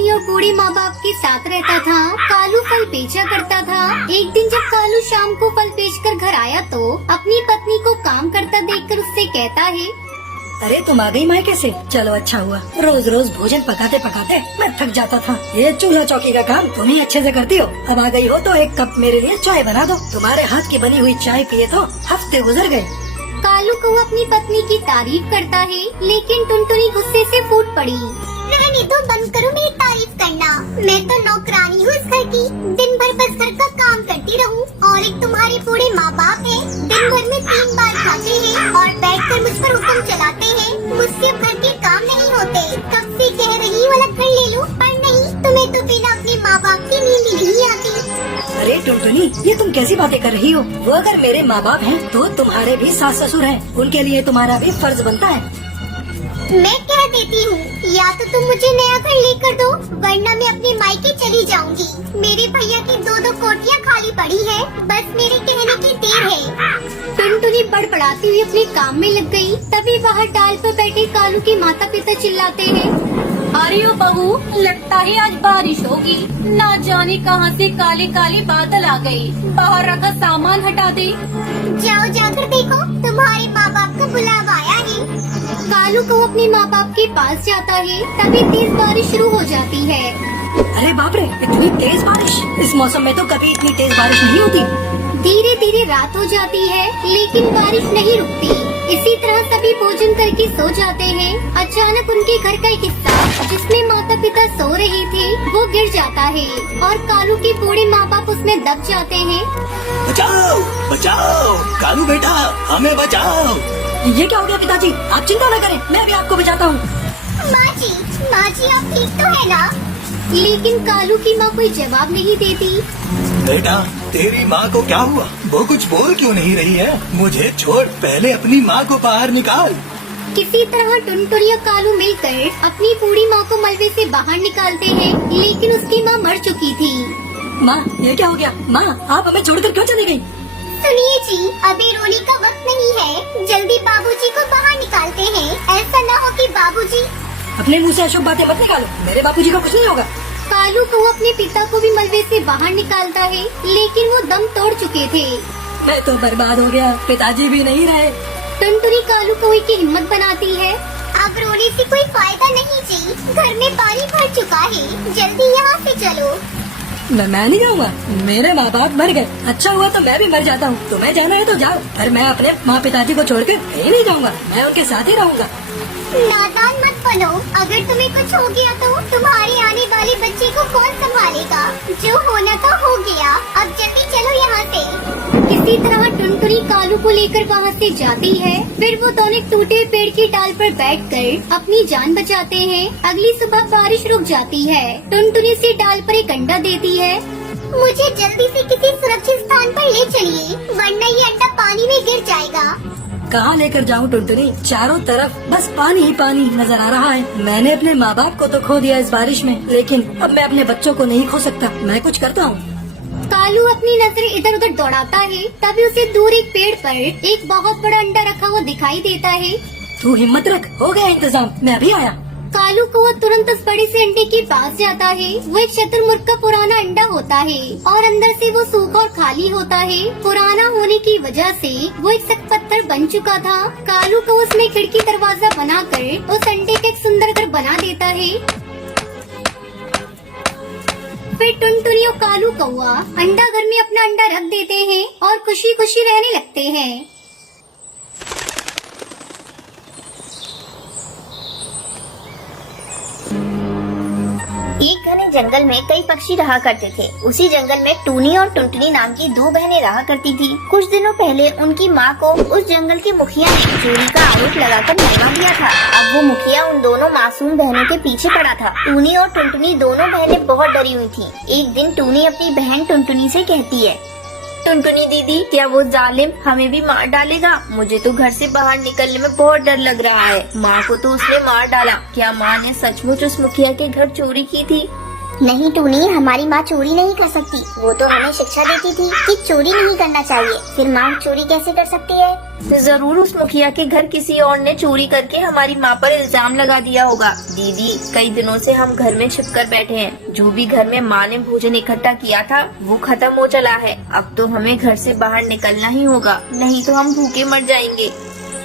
पत्नी और बूढ़े माँ बाप के साथ रहता था। कालू फल बेचा करता था। एक दिन जब कालू शाम को फल बेचकर घर आया तो अपनी पत्नी को काम करता देखकर उससे कहता है, अरे तुम आ गई मायके से, चलो अच्छा हुआ। रोज रोज भोजन पकाते पकाते मैं थक जाता था। ये चूल्हा चौकी का काम तुम ही अच्छे से करती हो। अब आ गई हो तो एक कप मेरे लिए चाय बना दो। तुम्हारे हाथ की बनी हुई चाय पिए तो हफ्ते गुजर गए। कालू को अपनी पत्नी की तारीफ करता है, लेकिन टुनटुनी गुस्से से फूट पड़ी। रहने दो, बंद करो मेरी तारीफ करना। मैं तो नौकरानी हूँ इस घर की, दिन भर बस घर का काम करती रहूँ। और एक तुम्हारे बूढ़े माँ बाप है, दिन भर में 3 बार खाते हैं और बैठकर मुझ पर हुक्म चलाते हैं। मुझसे अब घर के काम नहीं होते। कब से कह रही हूँ अलग घर ले लो, पर नहीं, तुम्हें तो बिना अपने माँ बाप की नींद नहीं आती। अरे टुनटुनी, ये तुम कैसी बातें कर रही हो? वो अगर मेरे माँ बाप हैं तो तुम्हारे भी सास ससुर हैं। उनके लिए तुम्हारा भी फर्ज बनता है। मैं कह देती हूँ, या तो तुम मुझे नया घर लेकर दो, वरना मैं अपने मायके चली जाऊंगी। मेरे भैया की 2-2 कोठियाँ खाली पड़ी है, बस मेरे कहने की देर है। टुनटुनी बड़बड़ाती हुई अपने काम में लग गई। तभी बाहर डाल पर बैठे कालू के माता पिता चिल्लाते हैं, अरे ओ बहू, लगता है आज बारिश होगी। ना जाने कहां से काले काले बादल आ गए। बाहर रखा सामान हटा दे। जाओ जाकर देखो, तुम्हारे माँ बाप का बुलावा आया है। कालू को अपने माँ बाप के पास जाता है। तभी तेज बारिश शुरू हो जाती है। अरे बाप रे, इतनी तेज बारिश! इस मौसम में तो कभी इतनी तेज बारिश नहीं होती। धीरे धीरे रात हो जाती है, लेकिन बारिश नहीं रुकती। इसी तरह सभी भोजन करके सो जाते हैं। अचानक उनके घर का एक हिस्सा, जिसमें माता पिता सो रहे थे, वो गिर जाता है और कालू के बूढ़े माँ बाप उसमें दब जाते हैं। बचाओ बचाओ, कालू बेटा हमें बचाओ। ये क्या हो गया पिताजी? आप चिंता न करें, मैं भी आपको बचाता हूँ। माँ जी आप ठीक तो है ना? लेकिन कालू की माँ कोई जवाब नहीं देती। बेटा, तेरी माँ को क्या हुआ? वो कुछ बोल क्यों नहीं रही है? मुझे छोड़, पहले अपनी माँ को बाहर निकाल। किसी तरह टुनटुनी और कालू मिलकर अपनी बूढ़ी माँ को मलबे से बाहर निकालते हैं, लेकिन उसकी माँ मर चुकी थी। माँ, ये क्या हो गया? माँ, आप हमें छोड़कर क्यों चली गयी? सुनिए जी, अभी रोने का वक्त नहीं है। जल्दी बाबूजी को बाहर निकालते हैं। ऐसा ना हो कि बाबूजी। अपने मुँह से अशुभ बातें मत निकालो, मेरे बापूजी को कुछ नहीं होगा। कालू को अपने पिता को भी मलबे से बाहर निकालता है, लेकिन वो दम तोड़ चुके थे। मैं तो बर्बाद हो गया, पिताजी भी नहीं रहे। टुनटुनी कालू को की हिम्मत बनाती है। अब रोने से कोई फायदा नहीं जी, घर में पानी भर चुका है। जल्दी यहाँ से चलो। मैं नहीं जाऊँगा, मेरे माँ बाप मर गए। अच्छा हुआ तो मैं भी मर जाता हूँ। तुम्हें जाना है तो जाओ, पर मैं अपने माँ पिताजी को छोड़कर कहीं नहीं जाऊँगा। मैं उनके साथ ही रहूँगा। नादान मत बनो, अगर तुम्हें कुछ हो गया तो तुम्हारे आने वाले बच्चे को कौन संभालेगा? जो होना था हो गया, अब जल्दी चलो यहाँ से। किसी तरह टुनटुनी कालू को लेकर वहाँ से जाती है। फिर वो दोनों टूटे पेड़ की डाल पर बैठकर अपनी जान बचाते हैं। अगली सुबह बारिश रुक जाती है। टुनटुनी से डाल पर एक अंडा देती है। मुझे जल्दी से किसी सुरक्षित स्थान पर ले चलिए, वरना ये अंडा पानी में गिर जाएगा। कहाँ लेकर जाऊँ टुनटुनी? चारों तरफ बस पानी ही पानी नजर आ रहा है। मैंने अपने माँ बाप को तो खो दिया इस बारिश में, लेकिन अब मैं अपने बच्चों को नहीं खो सकता। मैं कुछ करता हूँ। कालू अपनी नजरें इधर उधर दौड़ाता है। तभी उसे दूर एक पेड़ पर एक बहुत बड़ा अंडा रखा हुआ दिखाई देता है। तू हिम्मत रख, हो गया इंतजाम, मैं अभी आया। कालू को वो तुरंत उस बड़े से अंडे के पास जाता है। वो एक शतुरमुर्ग का पुराना अंडा होता है और अंदर से वो सूखा और खाली होता है। पुराना होने की वजह से वो एक सख्त पत्थर बन चुका था। कालू को उसमें खिड़की दरवाजा बनाकर उस अंडे का एक सुंदर घर बना देता है। फिर टुनटुनी और कालू कौआ अंडा घर में अपना अंडा रख देते हैं और खुशी खुशी रहने लगते हैं। एक घने जंगल में कई पक्षी रहा करते थे। उसी जंगल में टूनी और टुनटुनी नाम की 2 बहनें रहा करती थी। कुछ दिनों पहले उनकी माँ को उस जंगल की मुखिया ने चोरी का आरोप लगाकर मरवा दिया था। अब वो मुखिया उन दोनों मासूम बहनों के पीछे पड़ा था। टूनी और टुनटुनी दोनों बहनें बहुत डरी हुई थी। एक दिन टूनी अपनी बहन टुनटुनी से कहती है, टुनटुनी दीदी, क्या वो जालिम हमें भी मार डालेगा? मुझे तो घर से बाहर निकलने में बहुत डर लग रहा है। माँ को तो उसने मार डाला। क्या माँ ने सचमुच उस मुखिया के घर चोरी की थी? नहीं टूनी, हमारी माँ चोरी नहीं कर सकती। वो तो हमें शिक्षा देती थी कि चोरी नहीं करना चाहिए। फिर माँ चोरी कैसे कर सकती है? तो जरूर उस मुखिया के घर किसी और ने चोरी करके हमारी माँ पर इल्जाम लगा दिया होगा। दीदी, कई दिनों से हम घर में छिप कर बैठे हैं। जो भी घर में माँ ने भोजन इकट्ठा किया था वो खत्म हो चला है। अब तो हमें घर से बाहर निकलना ही होगा, नहीं तो हम भूखे मर जाएंगे।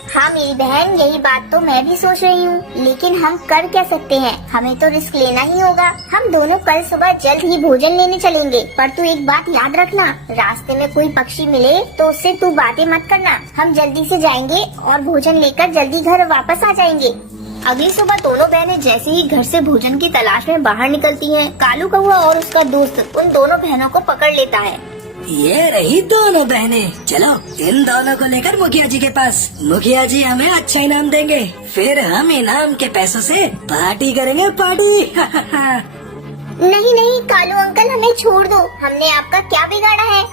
हाँ मेरी बहन, यही बात तो मैं भी सोच रही हूँ, लेकिन हम कर क्या सकते हैं? हमें तो रिस्क लेना ही होगा। हम दोनों कल सुबह जल्द ही भोजन लेने चलेंगे। पर तू एक बात याद रखना, रास्ते में कोई पक्षी मिले तो उससे तू बातें मत करना। हम जल्दी से जाएंगे और भोजन लेकर जल्दी घर वापस आ जाएंगे। अगली सुबह दोनों बहनें जैसे ही घर से भोजन की तलाश में बाहर निकलती हैं, कालू कौवा और उसका दोस्त उन दोनों बहनों को पकड़ लेता है। ये रही दोनों बहनें, चलो इन दोनों को लेकर मुखिया जी के पास। मुखिया जी हमें अच्छा इनाम देंगे, फिर हम इनाम के पैसों से पार्टी करेंगे, पार्टी। नहीं नहीं कालू अंकल, हमें छोड़ दो। हमने आपका क्या बिगाड़ा है?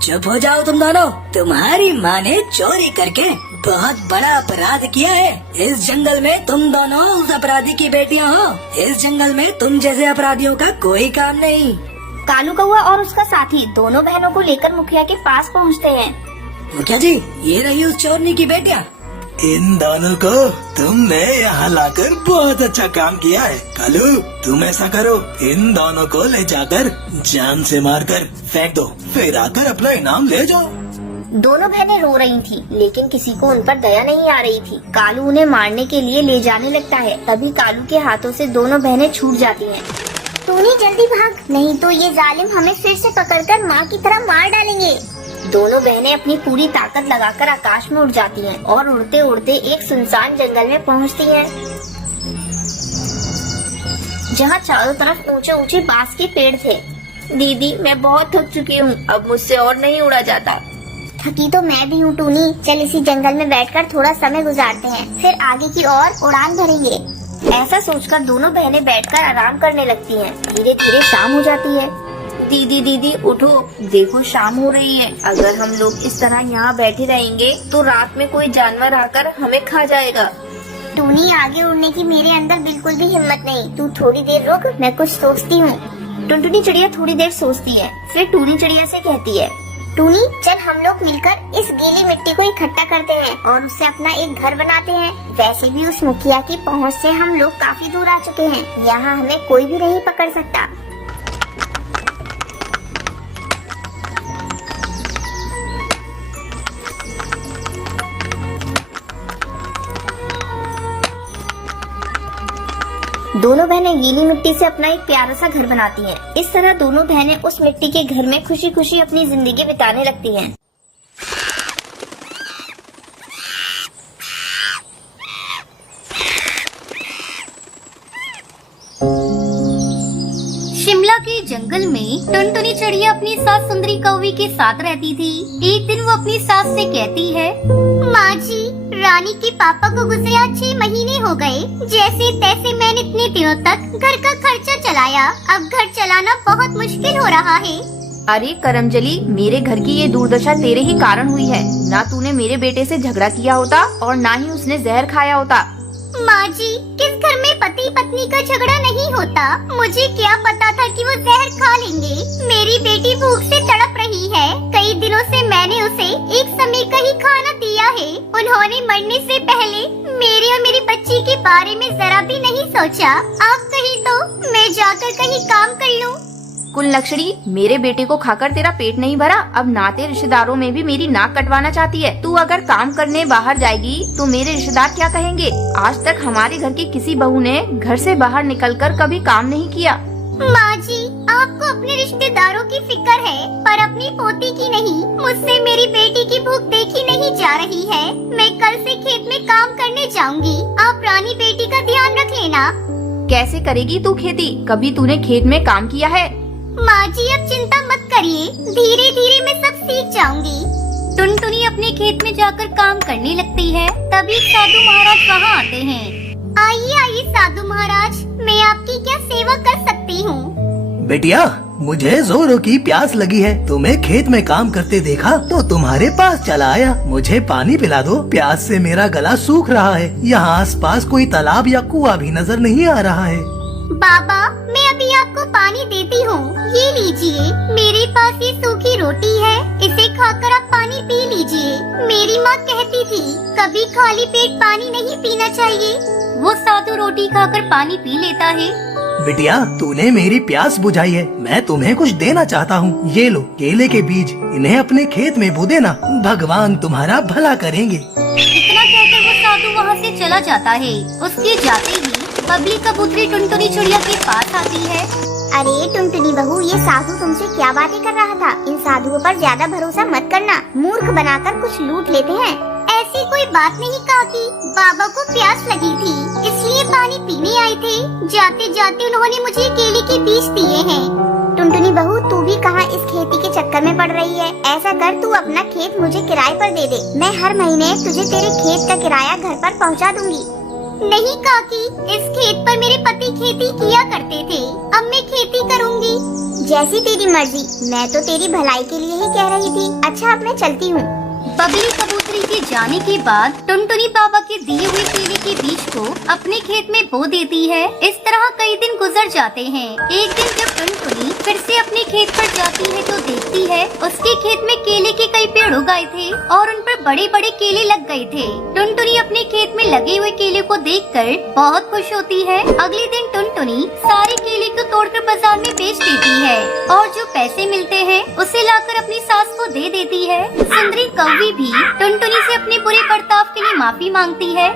चुप हो जाओ तुम दोनों। तुम्हारी माँ ने चोरी करके बहुत बड़ा अपराध किया है। इस जंगल में तुम दोनों उस अपराधी की बेटियां हो। इस जंगल में तुम जैसे अपराधियों का कोई काम नहीं। कालू कौवा और उसका साथी दोनों बहनों को लेकर मुखिया के पास पहुँचते हैं। मुखिया जी, ये रही उस चोरनी की बेटियां। इन दोनों को तुमने यहाँ लाकर बहुत अच्छा काम किया है। कालू, तुम ऐसा करो, इन दोनों को ले जाकर जान से मारकर फेंक दो, फिर आकर अपना इनाम ले जाओ। दोनों बहनें रो रही थी, लेकिन किसी को उन पर दया नहीं आ रही थी। कालू उन्हें मारने के लिए ले जाने लगता है, तभी कालू के हाथों से दोनों बहनें छूट जाती हैं। टूनी जल्दी भाग, नहीं तो ये जालिम हमें फिर से पकड़कर माँ की तरह मार डालेंगे। दोनों बहनें अपनी पूरी ताकत लगाकर आकाश में उड़ जाती हैं और उड़ते उड़ते एक सुनसान जंगल में पहुंचती हैं, जहां चारों तरफ ऊंचे ऊंचे बांस के पेड़ थे। दीदी, मैं बहुत थक चुकी हूँ, अब मुझसे और नहीं उड़ा जाता। थकी तो मैं भी हूँ टूनी, चल इसी जंगल में बैठकर थोड़ा समय गुजारते हैं, फिर आगे की ओर उड़ान भरेंगे। ऐसा सोचकर दोनों बहनें बैठकर आराम करने लगती हैं। धीरे धीरे शाम हो जाती है। दीदी दीदी उठो, देखो शाम हो रही है। अगर हम लोग इस तरह यहाँ बैठे रहेंगे तो रात में कोई जानवर आकर हमें खा जाएगा। टूनी, आगे उड़ने की मेरे अंदर बिल्कुल भी हिम्मत नहीं। तू थोड़ी देर रुक, मैं कुछ सोचती हूँ। टुनटुनी चिड़िया थोड़ी देर सोचती है, फिर टूनी चिड़िया से कहती है, टूनी चल हम लोग मिलकर इस गीली मिट्टी को इकट्ठा करते हैं और उससे अपना एक घर बनाते हैं। वैसे भी उस मुखिया की पहुंच से हम लोग काफी दूर आ चुके हैं, यहाँ हमें कोई भी नहीं पकड़ सकता। दोनों बहनें गीली मिट्टी से अपना एक प्यारा सा घर बनाती हैं। इस तरह दोनों बहनें उस मिट्टी के घर में खुशी खुशी अपनी जिंदगी बिताने लगती हैं। शिमला के जंगल में टुनटुनी चिड़िया अपनी सास सुंदरी कौवी के साथ रहती थी। एक दिन वो अपनी सास से कहती है, माँ जी, रानी के पापा को गुजरे 6 महीने हो गए। जैसे तैसे मैंने इतने दिनों तक घर का खर्चा चलाया, अब घर चलाना बहुत मुश्किल हो रहा है। अरे करमजली, मेरे घर की ये दुर्दशा तेरे ही कारण हुई है। ना तूने मेरे बेटे से झगड़ा किया होता और ना ही उसने जहर खाया होता। माँ जी, किस घर में पति पत्नी का झगड़ा नहीं होता? मुझे क्या पता था कि वो जहर खा लेंगे। मेरी बेटी भूख से तड़प रही है। कई दिनों से मैंने उसे एक समय का ही खाना दिया है। उन्होंने मरने से पहले मेरे और मेरी बच्ची के बारे में जरा भी नहीं सोचा। आप कहीं तो मैं जाकर कहीं काम कर लूं। कुलक्षणी, मेरे बेटे को खाकर तेरा पेट नहीं भरा, अब नाते रिश्तेदारों में भी मेरी नाक कटवाना चाहती है। तू अगर काम करने बाहर जाएगी तो मेरे रिश्तेदार क्या कहेंगे? आज तक हमारे घर की किसी बहू ने घर से बाहर निकलकर कभी काम नहीं किया। माँ जी, आपको अपने रिश्तेदारों की फिक्र है, पर अपनी पोती की नहीं। मुझसे मेरी बेटी की भूख देखी नहीं जा रही है। मैं कल से खेत में काम करने जाऊंगी। आप रानी बेटी का ध्यान रख लेना। कैसे करेगी तू खेती? कभी तूने खेत में काम किया है? माँ जी, अब चिंता मत करिए, धीरे धीरे मैं सब सीख जाऊंगी। टुनटुनी अपने खेत में जाकर काम करने लगती है। तभी साधु महाराज वहाँ आते हैं। आइए आइए साधु महाराज, मैं आपकी क्या सेवा कर सकती हूँ? बेटिया, मुझे जोरों की प्यास लगी है। तुम्हें खेत में काम करते देखा तो तुम्हारे पास चला आया। मुझे पानी पिला दो, प्यास से मेरा गला सूख रहा है। यहाँ आसपास कोई तालाब या कुआं भी नजर नहीं आ रहा है। बाबा मैं अभी आपको पानी देती हूँ, ये लीजिए। मेरे पास ये सूखी रोटी है, इसे खाकर आप पानी पी लीजिए। मेरी माँ कहती थी कभी खाली पेट पानी नहीं पीना चाहिए। वो साधु रोटी खाकर पानी पी लेता है। बिटिया तूने मेरी प्यास बुझाई है, मैं तुम्हें कुछ देना चाहता हूँ। ये लो केले के बीज, इन्हें अपने खेत में बो देना, भगवान तुम्हारा भला करेंगे। इतना कहकर वो साधु वहाँ से चला जाता है। उसके जाते ही बबली कबूतरी टुनटुनी चिड़िया के पास आती है। अरे टुनटुनी बहू, ये साधु तुमसे क्या बातें कर रहा था? इन साधुओं पर ज्यादा भरोसा मत करना, मूर्ख बनाकर कुछ लूट लेते हैं। ऐसी कोई बात नहीं काकी, बाबा को प्यास लगी थी इसलिए पानी पीने आए थे। जाते जाते उन्होंने मुझे केले के बीज दिए हैं। टुनटुनी बहू, तू भी कहाँ इस खेती के चक्कर में पड़ रही है? ऐसा कर, तू अपना खेत मुझे किराए पर दे दे, मैं हर महीने तुझे तेरे खेत का किराया घर पर पहुँचा दूंगी। नहीं काकी, इस खेत पर मेरे पति खेती किया करते थे, अब मैं खेती करूंगी। जैसी तेरी मर्जी, मैं तो तेरी भलाई के लिए ही कह रही थी। अच्छा अब मैं चलती हूँ। बबली कबूतरी के जाने के बाद टुनटुनी बाबा के दिए हुए केले के बीज को अपने खेत में बो देती है। इस तरह कई दिन गुजर जाते हैं। एक दिन जब टुनटुनी फिर से अपने खेत पर जाती है तो देखती है उसके खेत में केले के कई पेड़ उगाए थे और उन पर बड़े बड़े केले लग गए थे। टुनटुनी अपने खेत में लगे हुए केले को देखकर बहुत खुश होती है। अगले दिन टुनटुनी सारे केले को तोड़कर बाजार में बेच देती है और जो पैसे मिलते हैं उसे लाकर अपनी सास को दे देती है। सुंदरी कौवी भी टुनटुनी से अपने बुरे बर्ताव के लिए माफी मांगती है।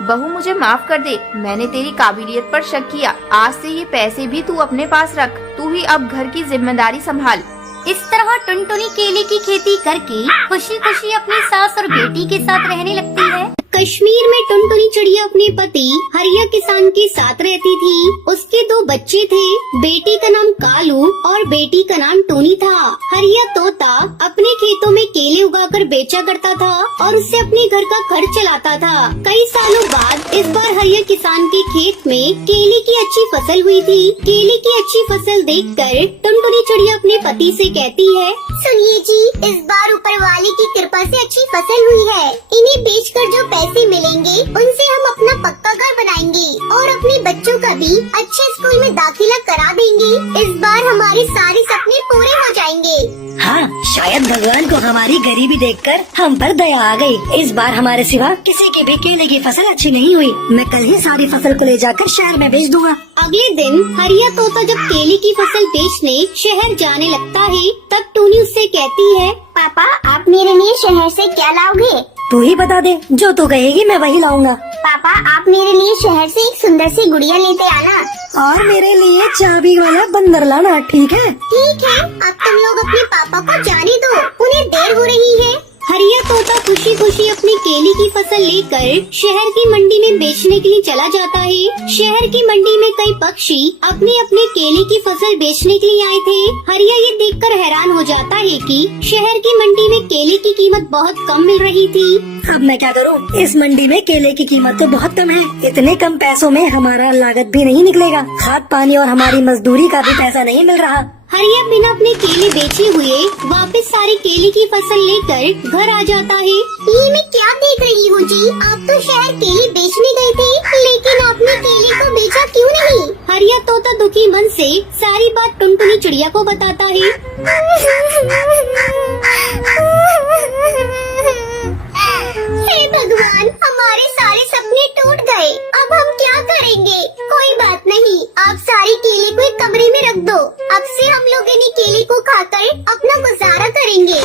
बहू मुझे माफ कर दे, मैंने तेरी काबिलियत पर शक किया। आज से ये पैसे भी तू अपने पास रख, तू ही अब घर की जिम्मेदारी संभाल। इस तरह टुनटुनी केले की खेती करके खुशी खुशी अपनी सास और बेटी के साथ रहने लगती है। कश्मीर में टुनटुनी चिड़िया अपने पति हरिया किसान के साथ रहती थी। उसके 2 बच्चे थे, बेटी का नाम कालू और बेटी का नाम टोनी था। हरिया तोता अपने खेतों में केले उगाकर बेचा करता था और उससे अपने घर का खर्च चलाता था। कई सालों बाद इस बार हरिया किसान के खेत में केले की अच्छी फसल हुई थी। केले की अच्छी फसल देखकर टुनटुनी चिड़िया अपने पति से कहती है, सुनिए जी, इस बार ऊपर वाले की कृपा से अच्छी फसल हुई है। इन्हें बेचकर जो पैसे मिलेंगे उनसे हम अपना पक्का घर बनाएंगे और अपने बच्चों का भी अच्छे स्कूल में दाखिला करा देंगे। इस बार हमारे सारे सपने पूरे हो जाएंगे। हाँ, शायद भगवान को हमारी गरीबी देखकर हम पर दया आ गई। इस बार हमारे सिवा किसी की भी केले की फसल अच्छी नहीं हुई। मैं कल ही सारी फसल को ले जाकर शहर में बेच दूंगा। अगले दिन हरिया तोता जब केले की फसल बेचने शहर जाने लगता है तब टूनी उससे कहती है, पापा आप मेरे लिए शहर से क्या लाओगे? तू ही बता दे, जो तू कहेगी मैं वही लाऊंगा। पापा आप मेरे लिए शहर से एक सुंदर सी गुड़िया लेते आना और मेरे लिए चाबी वाला बंदर लाना, ठीक है? ठीक है, अब तुम लोग अपने पापा को जाने दो, उन्हें देर हो रही है। हरिया तोता खुशी खुशी अपनी केले की फसल लेकर शहर की मंडी में बेचने के लिए चला जाता है। शहर की मंडी में कई पक्षी अपने अपने केले की फसल बेचने के लिए आए थे। हरिया ये देखकर हैरान हो जाता है कि शहर की मंडी में केले की कीमत बहुत कम मिल रही थी। अब मैं क्या करूं? इस मंडी में केले की कीमत तो बहुत कम है। इतने कम पैसों में हमारा लागत भी नहीं निकलेगा। खाद पानी और हमारी मजदूरी का भी पैसा नहीं मिल रहा। हरिया बिना अपने केले बेचे हुए वापस सारी केले की फसल लेकर घर आ जाता है। ये मैं क्या देख रही हूँ जी, आप तो शहर केले बेचने गए थे, लेकिन आपने केले को बेचा क्यों नहीं? हरिया तोता दुखी मन से सारी बात टुनटुनी चिड़िया को बताता है। हे भगवान, हमारे सारे सपने टूट गए, अब हम क्या करेंगे? कोई बात नहीं, आप सारे केले को एक कमरे में रख दो। अब से हम लोग इन्हीं केले को खाकर अपना गुजारा करेंगे।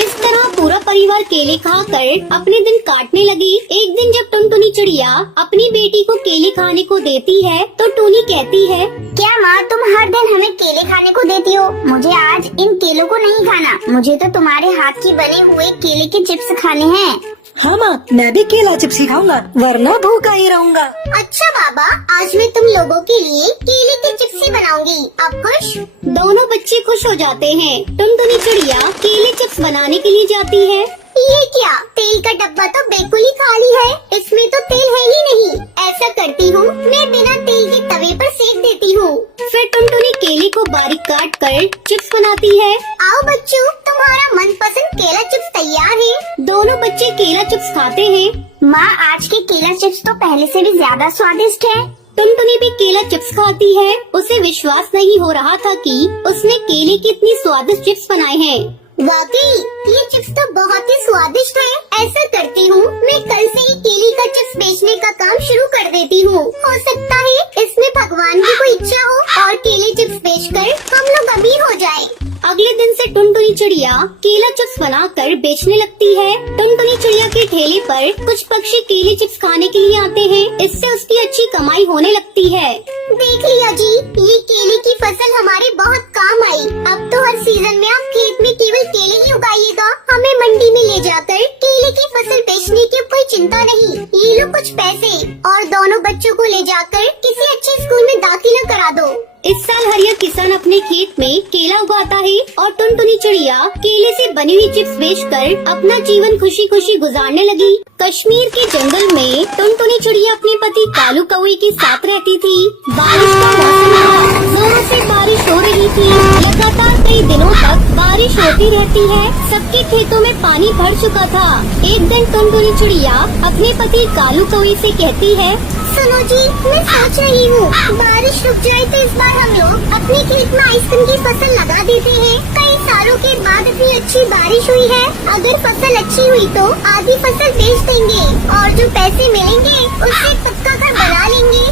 इस तरह पूरा परिवार केले खाकर अपने दिन काटने लगी। एक दिन जब टुनटुनी चिड़िया अपनी बेटी को केले खाने को देती है तो टूनी कहती है, क्या माँ तुम हर दिन हमें केले खाने को देती हो? मुझे आज इन केलों को नहीं खाना, मुझे तो तुम्हारे हाथ के बने हुए केले के चिप्स खाने हैं। हाँ माँ, मैं भी केला चिप्स ही खाऊंगा, वरना भूखा ही रहूंगा। अच्छा बाबा, आज मैं तुम लोगों के लिए केले के चिप्स ही बनाऊंगी, आप खुश? दोनों बच्चे खुश हो जाते हैं। टुनटुनी चिड़िया केले चिप्स बनाने के लिए जाती है। ये क्या, तेल का डब्बा तो बिल्कुल ही खाली है, इसमें तो तेल है ही नहीं। ऐसा करती हूँ, मैं बिना तेल के तवे पर सेक देती हूँ। फिर टुनटुनी केले को बारीक काट कर चिप्स बनाती है। आओ बच्चों, तुम्हारा मनपसंद केला चिप्स तैयार है। दोनों बच्चे केला चिप्स खाते हैं। माँ आज के केला चिप्स तो पहले से भी ज्यादा स्वादिष्ट है। टुनटुनी भी केला चिप्स खाती है। उसे विश्वास नहीं हो रहा था कि उसने केले की इतनी स्वादिष्ट चिप्स बनाए हैं। वाकई ये चिप्स तो बहुत ही स्वादिष्ट है। ऐसा करती हूँ, मैं कल से ही केले का चिप्स बेचने का काम शुरू कर देती हूँ। हो सकता है इसमें भगवान की कोई इच्छा हो और केले चिप्स बेचकर हम लोग अमीर हो जाएं। अगले दिन से टुनटुनी चिड़िया केला चिप्स बनाकर बेचने लगती है। टुनटुनी चिड़िया के ठेले पर कुछ पक्षी केले चिप्स खाने के लिए आते हैं। इससे उसकी अच्छी कमाई होने लगती है। देख लिया जी, ये केले की फसल हमारे बहुत काम आई। अब तो हर सीजन में आप खेत में केवल केले ही उगाइएगा। हमें मंडी में ले जाकर केले की फसल बेचने की कोई चिंता नहीं। ये लो कुछ पैसे और दोनों बच्चों को ले जाकर किसी अच्छे स्कूल में दाखिला करा दो। इस साल हरिया किसान अपने खेत में केला उगाता है और टुनटुनी चिड़िया केले से बनी हुई चिप्स बेचकर अपना जीवन खुशी खुशी गुजारने लगी। कश्मीर के जंगल में टुनटुनी चिड़िया अपने पति कालू कौवे के साथ रहती थी। बारिश का मौसम था, जोरों से बारिश हो रही थी। लगातार कई दिनों तक बारिश होती रहती है। सबके खेतों में पानी भर चुका था। एक दिन टुनटुनी चिड़िया अपने पति कालू कौवे से कहती है, सुनो जी, मैं सोच रही हूँ बारिश रुक जाए तो इस बार हम लोग अपने खेत में आइसक्रीम की फसल लगा देते हैं। कई सालों के बाद इतनी अच्छी बारिश हुई है। अगर फसल अच्छी हुई तो आधी फसल बेच देंगे और जो पैसे मिलेंगे उससे पक्का घर बना लेंगे।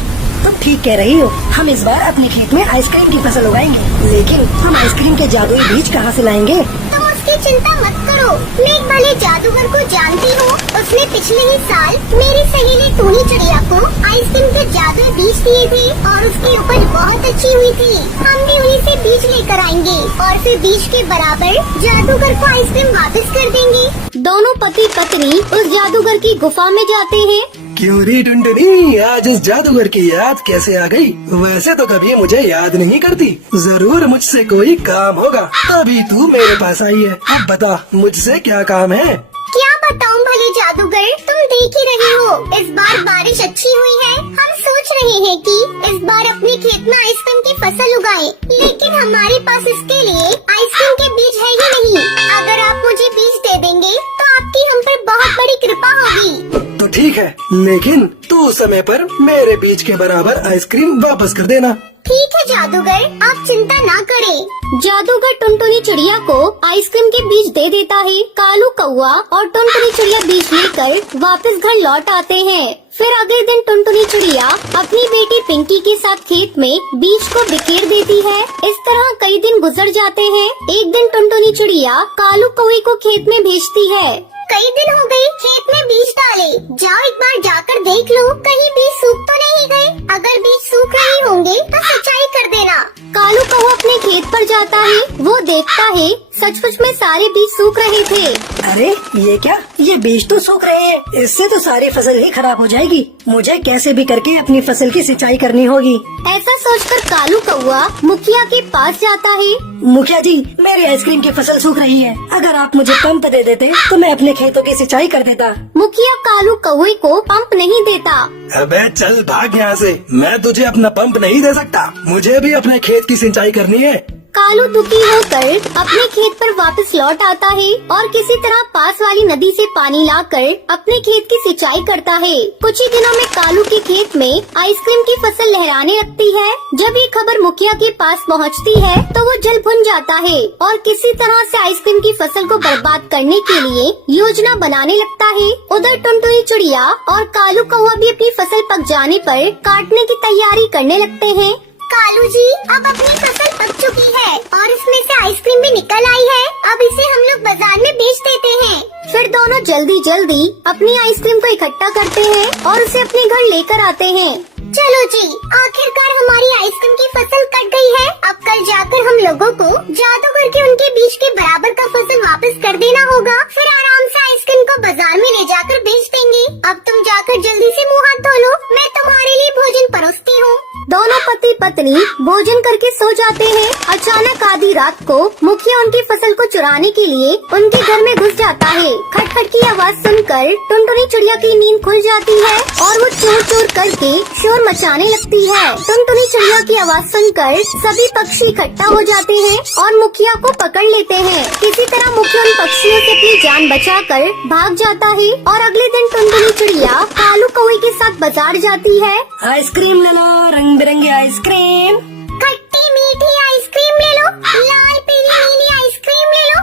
तो ठीक कह रही हो, हम इस बार अपने खेत में आइसक्रीम की फसल उगाएंगे। लेकिन हम आइसक्रीम के जादुई बीज कहाँ से लाएंगे? तुम उसकी चिंता मत करो, मैं एक भले जादूगर को जानती हूँ। उसने पिछले ही साल मेरी सहेली टूनी चिड़िया को आइसक्रीम के जादुई बीज दिए थे और उसकी उपज बहुत अच्छी हुई थी। हम भी उन्हीं से बीज लेकर आएंगे और फिर बीज के बराबर जादूगर को आइसक्रीम वापस कर देंगे। दोनों पति पत्नी उस जादूगर की गुफा में जाते हैं। क्यों रे टुनटुनी, आज उस जादूगर की याद कैसे आ गई? वैसे तो कभी मुझे याद नहीं करती। जरूर मुझसे कोई काम होगा, तभी तू मेरे पास आई है। अब बता, मुझसे क्या काम है? क्या बताऊं भले जादूगर, तुम देख ही रही हो इस बार बारिश अच्छी हुई है। हम सोच रहे हैं कि इस बार अपने खेत में आइसक्रीम की फसल उगाएं, लेकिन हमारे पास इसके लिए आइसक्रीम के बीज है ही नहीं। अगर आप मुझे बीज दे देंगे तो आपकी हम पर बहुत बड़ी कृपा होगी। तो ठीक है, लेकिन तू समय पर मेरे बीज के बराबर आइसक्रीम वापस कर देना। ठीक है जादूगर, आप चिंता ना करें। जादूगर टुनटुनी चिड़िया को आइसक्रीम के बीज दे देता है। कालू कौवा और टुनटुनी चिड़िया बीज लेकर वापस घर लौट आते हैं। फिर अगले दिन टुनटुनी चिड़िया अपनी बेटी पिंकी के साथ खेत में बीज को बिखेर देती है। इस तरह कई दिन गुजर जाते हैं। एक दिन टुनटुनी चिड़िया कालू कौवे को खेत में भेजती है। कई दिन हो गए खेत में बीज डाले, जाओ एक बार जाकर देख लो कहीं बीज सूख तो नहीं गए। अगर बीज सूख रहे होंगे तो सिंचाई कर देना। कालू कौवा अपने खेत पर जाता है। वो देखता है सचमुच में सारे बीज सूख रहे थे। अरे ये क्या, ये बीज तो सूख रहे हैं। इससे तो सारी फसल ही खराब हो जाएगी। मुझे कैसे भी करके अपनी फसल की सिंचाई करनी होगी। ऐसा सोचकर कालू कौवा मुखिया के पास जाता है। मुखिया जी, मेरी आइसक्रीम की फसल सूख रही है। अगर आप मुझे पंप दे देते तो मैं अपने खेतों की सिंचाई कर देता। मुखिया कालू कौवे को पंप नहीं देता। अबे चल भाग यहाँ से, मैं तुझे अपना पंप नहीं दे सकता। मुझे भी अपने खेत की सिंचाई करनी है। कालू दुखी होकर अपने खेत पर वापस लौट आता है और किसी तरह पास वाली नदी से पानी लाकर अपने खेत की सिंचाई करता है। कुछ ही दिनों में कालू के खेत में आइसक्रीम की फसल लहराने लगती है। जब ये खबर मुखिया के पास पहुंचती है तो वो जल भुन जाता है और किसी तरह से आइसक्रीम की फसल को बर्बाद करने के लिए योजना बनाने लगता है। उधर टुनटुनी चिड़िया और कालू कौवा भी अपनी फसल पक जाने पर काटने की तैयारी करने लगते हैं। कालू जी, अब अपनी फसल पक चुकी है और इसमें से आइसक्रीम भी निकल आई है। अब इसे हम लोग बाजार में बेच देते हैं। फिर दोनों जल्दी जल्दी अपनी आइसक्रीम को इकट्ठा करते हैं और उसे अपने घर लेकर आते हैं। चलो जी, आखिरकार हमारी आइसक्रीम की फसल कट गई है। अब कल जाकर हम लोगों को जादू करके उनके बीज के बराबर का फसल वापस कर देना होगा। फिर आराम से आइसक्रीम को बाजार में ले जाकर बेच देंगे। अब तुम जाकर जल्दी से मुँह हाथ धो लो, मैं तुम्हारे लिए भोजन परोसती हूँ। दोनों पति पत्नी भोजन करके सो जाते हैं। अचानक आधी रात को मुखिया उनकी फसल को चुराने के लिए उनके घर में घुस जाता है। खटखट की आवाज सुनकर टुनटुनी चिड़िया की नींद खुल जाती है और वो चोर चोर करके शोर मचाने लगती है। टुनटुनी चिड़िया की आवाज सुनकर सभी पक्षी इकट्ठा हो जाते हैं और मुखिया को पकड़ लेते हैं। किसी तरह मुखिया उन पक्षियों से अपनी जान बचाकर भाग जाता है और अगले दिन टुनटुनी चिड़िया कालू कौवे के साथ बाजार जाती है। आइसक्रीम ले लो, रंग बिरंगी आइसक्रीम। खट्टी मीठी आइसक्रीम ले लो, लाल पीली नीली आइसक्रीम ले लो।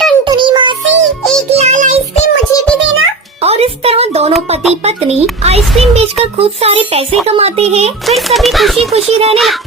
टुनटुनी मासी, एक लाल आइसक्रीम मुझे भी देना। और इस तरह दोनों पति पत्नी आइसक्रीम बेचकर खूब सारे पैसे कमाते हैं। फिर सभी खुशी खुशी रहने लगते